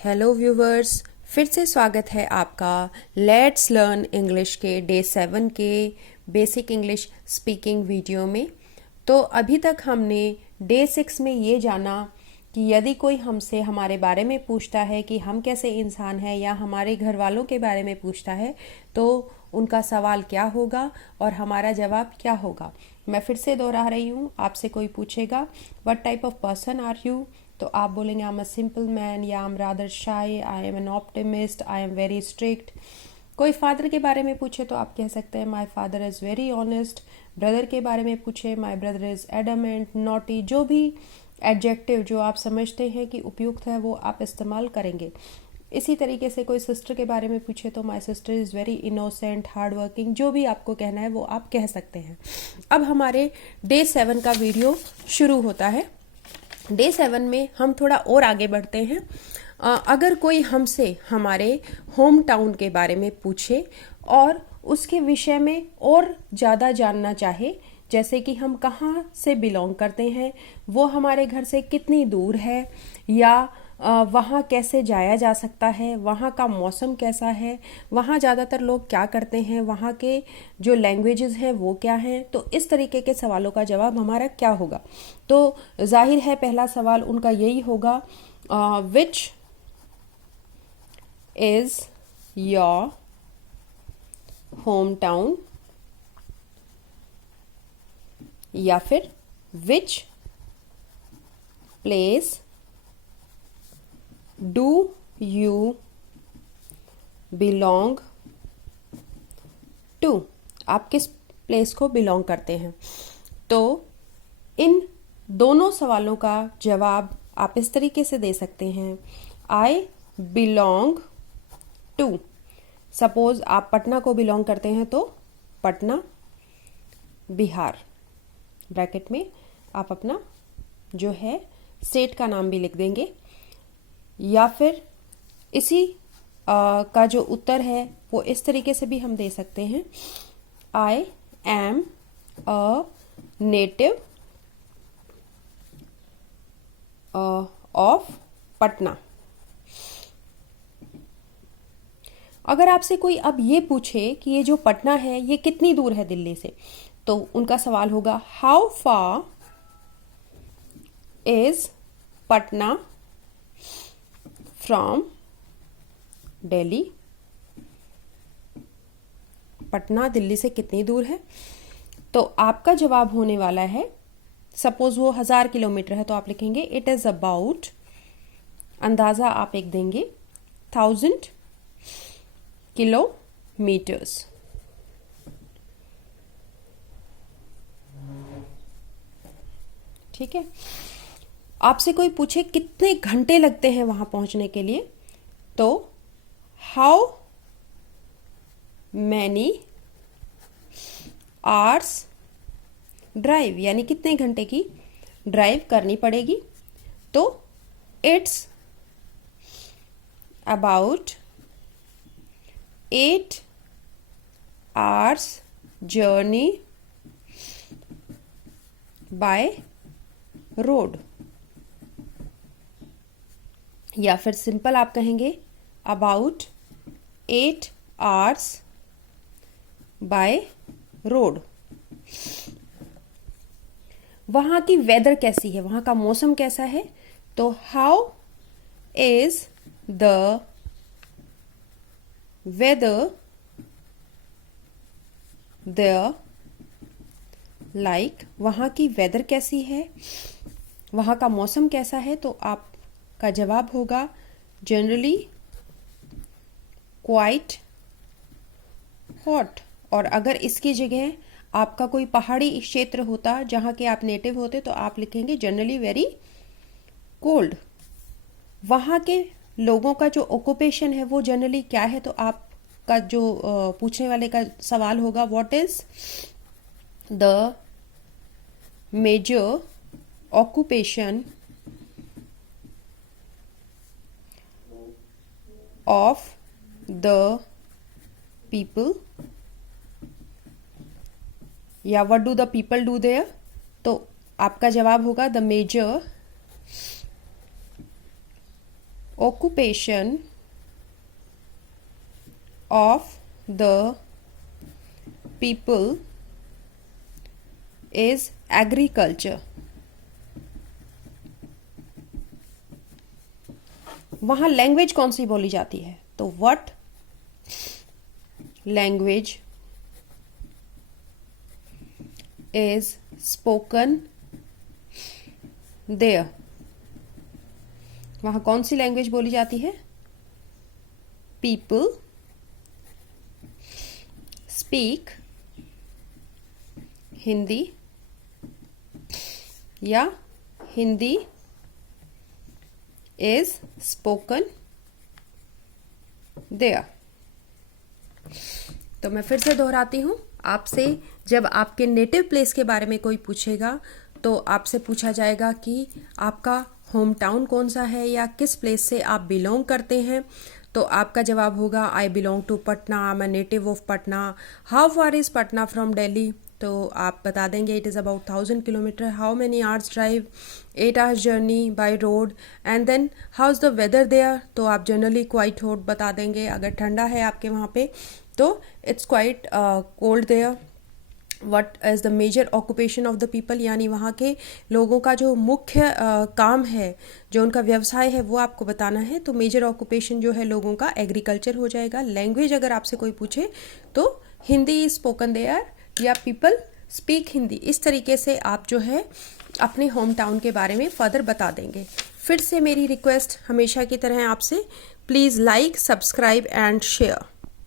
Hello viewers, फिर से स्वागत है आपका लेट्स लर्न इंग्लिश के डे 7 के बेसिक इंग्लिश स्पीकिंग वीडियो में। तो अभी तक हमने डे 6 में ये जाना कि यदि कोई हमसे हमारे बारे में पूछता है कि हम कैसे इंसान हैं या हमारे घर वालों के बारे में पूछता है तो उनका सवाल क्या होगा और हमारा जवाब क्या होगा। मैं फिर से दोहरा रही हूँ, आपसे कोई पूछेगा what type of person are you, तो आप बोलेंगे I am a simple man या I am rather shy, I am an optimist, I am very strict. कोई फादर के बारे में पूछे तो आप कह सकते हैं my father is very honest. Brother के बारे में पूछे my brother is adamant, naughty. जो भी एडजेक्टिव जो आप समझते हैं कि उपयुक्त है वो आप इस्तेमाल करेंगे। इसी तरीके से कोई सिस्टर के बारे में पूछे तो my sister is very innocent, hard working. जो भी आपको कहना है वो आप कह सकते हैं। अब हमारे डे 7 का वीडियो शुरू होता है। डे 7 में हम थोड़ा और आगे बढ़ते हैं। अगर कोई हमसे हमारे होम टाउन के बारे में पूछे और उसके विषय में और ज़्यादा जानना चाहे, जैसे कि हम कहाँ से बिलोंग करते हैं, वो हमारे घर से कितनी दूर है, या वहाँ कैसे जाया जा सकता है, वहाँ का मौसम कैसा है, वहाँ ज़्यादातर लोग क्या करते हैं, वहाँ के जो लैंग्वेजेस हैं वो क्या हैं, तो इस तरीके के सवालों का जवाब हमारा क्या होगा। तो जाहिर है पहला सवाल उनका यही होगा, which is your home town, या फिर which place do you belong to. आप किस प्लेस को बिलोंग करते हैं। तो इन दोनों सवालों का जवाब आप इस तरीके से दे सकते हैं, आई बिलोंग टू। सपोज आप पटना को बिलोंग करते हैं तो पटना, बिहार। ब्रैकेट में आप अपना जो है स्टेट का नाम भी लिख देंगे। या फिर इसी का जो उत्तर है वो इस तरीके से भी हम दे सकते हैं, आई am a native of Patna. अगर आपसे कोई अब ये पूछे कि ये जो पटना है ये कितनी दूर है दिल्ली से, तो उनका सवाल होगा how far is Patna from Delhi. Patna Delhi से कितनी दूर है, तो आपका जवाब होने वाला है, सपोज वो 1000 किलोमीटर है तो आप लिखेंगे इट इज अबाउट, अंदाजा आप एक देंगे 1000 किलोमीटर्स। ठीक है। आपसे कोई पूछे कितने घंटे लगते हैं वहां पहुंचने के लिए, तो हाउ मैनी आवर्स ड्राइव, यानी कितने घंटे की ड्राइव करनी पड़ेगी, तो it's about 8 hours journey by road. या फिर सिंपल आप कहेंगे अबाउट 8 आवर्स बाय रोड। वहां की वेदर कैसी है, वहां का मौसम कैसा है, तो how is the weather there, like वहां की वेदर कैसी है, वहां का मौसम कैसा है, तो आपका जवाब होगा जनरली क्वाइट हॉट। और अगर इसकी जगह आपका कोई पहाड़ी क्षेत्र होता जहां के आप नेटिव होते तो आप लिखेंगे जनरली वेरी कोल्ड। वहां के लोगों का जो ऑक्यूपेशन है वो जनरली क्या है, तो आपका जो पूछने वाले का सवाल होगा what is the major occupation of the people, या what do the people do there, तो आपका जवाब होगा the major occupation of the people is agriculture. वहाँ लैंग्वेज कौन सी बोली जाती है? तो what language is spoken there? वहाँ कौन सी लैंग्वेज बोली जाती है? पीपल स्पीक हिंदी, या हिंदी इज स्पोकन देयर। तो मैं फिर से दोहराती हूँ, आपसे जब आपके नेटिव प्लेस के बारे में कोई पूछेगा तो आपसे पूछा जाएगा कि आपका होम टाउन कौन सा है या किस प्लेस से आप बिलोंग करते हैं। तो आपका जवाब होगा I belong to Patna, I am a native of Patna. How far is Patna from Delhi? तो आप बता देंगे it is about 1000 kilometre. How many hours drive? 8 hours journey by road. And then how is the weather there? तो आप generally quite hot बता देंगे। अगर ठंडा है आपके वहाँ पे तो it's quite cold there. What is the major occupation of the people? यानी वहाँ के लोगों का जो मुख्य काम है, जो उनका व्यवसाय है, वो आपको बताना है। तो मेजर ऑक्यूपेशन जो है लोगों का एग्रीकल्चर हो जाएगा। लैंग्वेज अगर आपसे कोई पूछे तो हिंदी इज स्पोकन देयर या पीपल स्पीक हिंदी। इस तरीके से आप जो है अपने होम टाउन के बारे में फर्दर बता देंगे। फिर से मेरी रिक्वेस्ट हमेशा की तरह आपसे, please like, subscribe and share.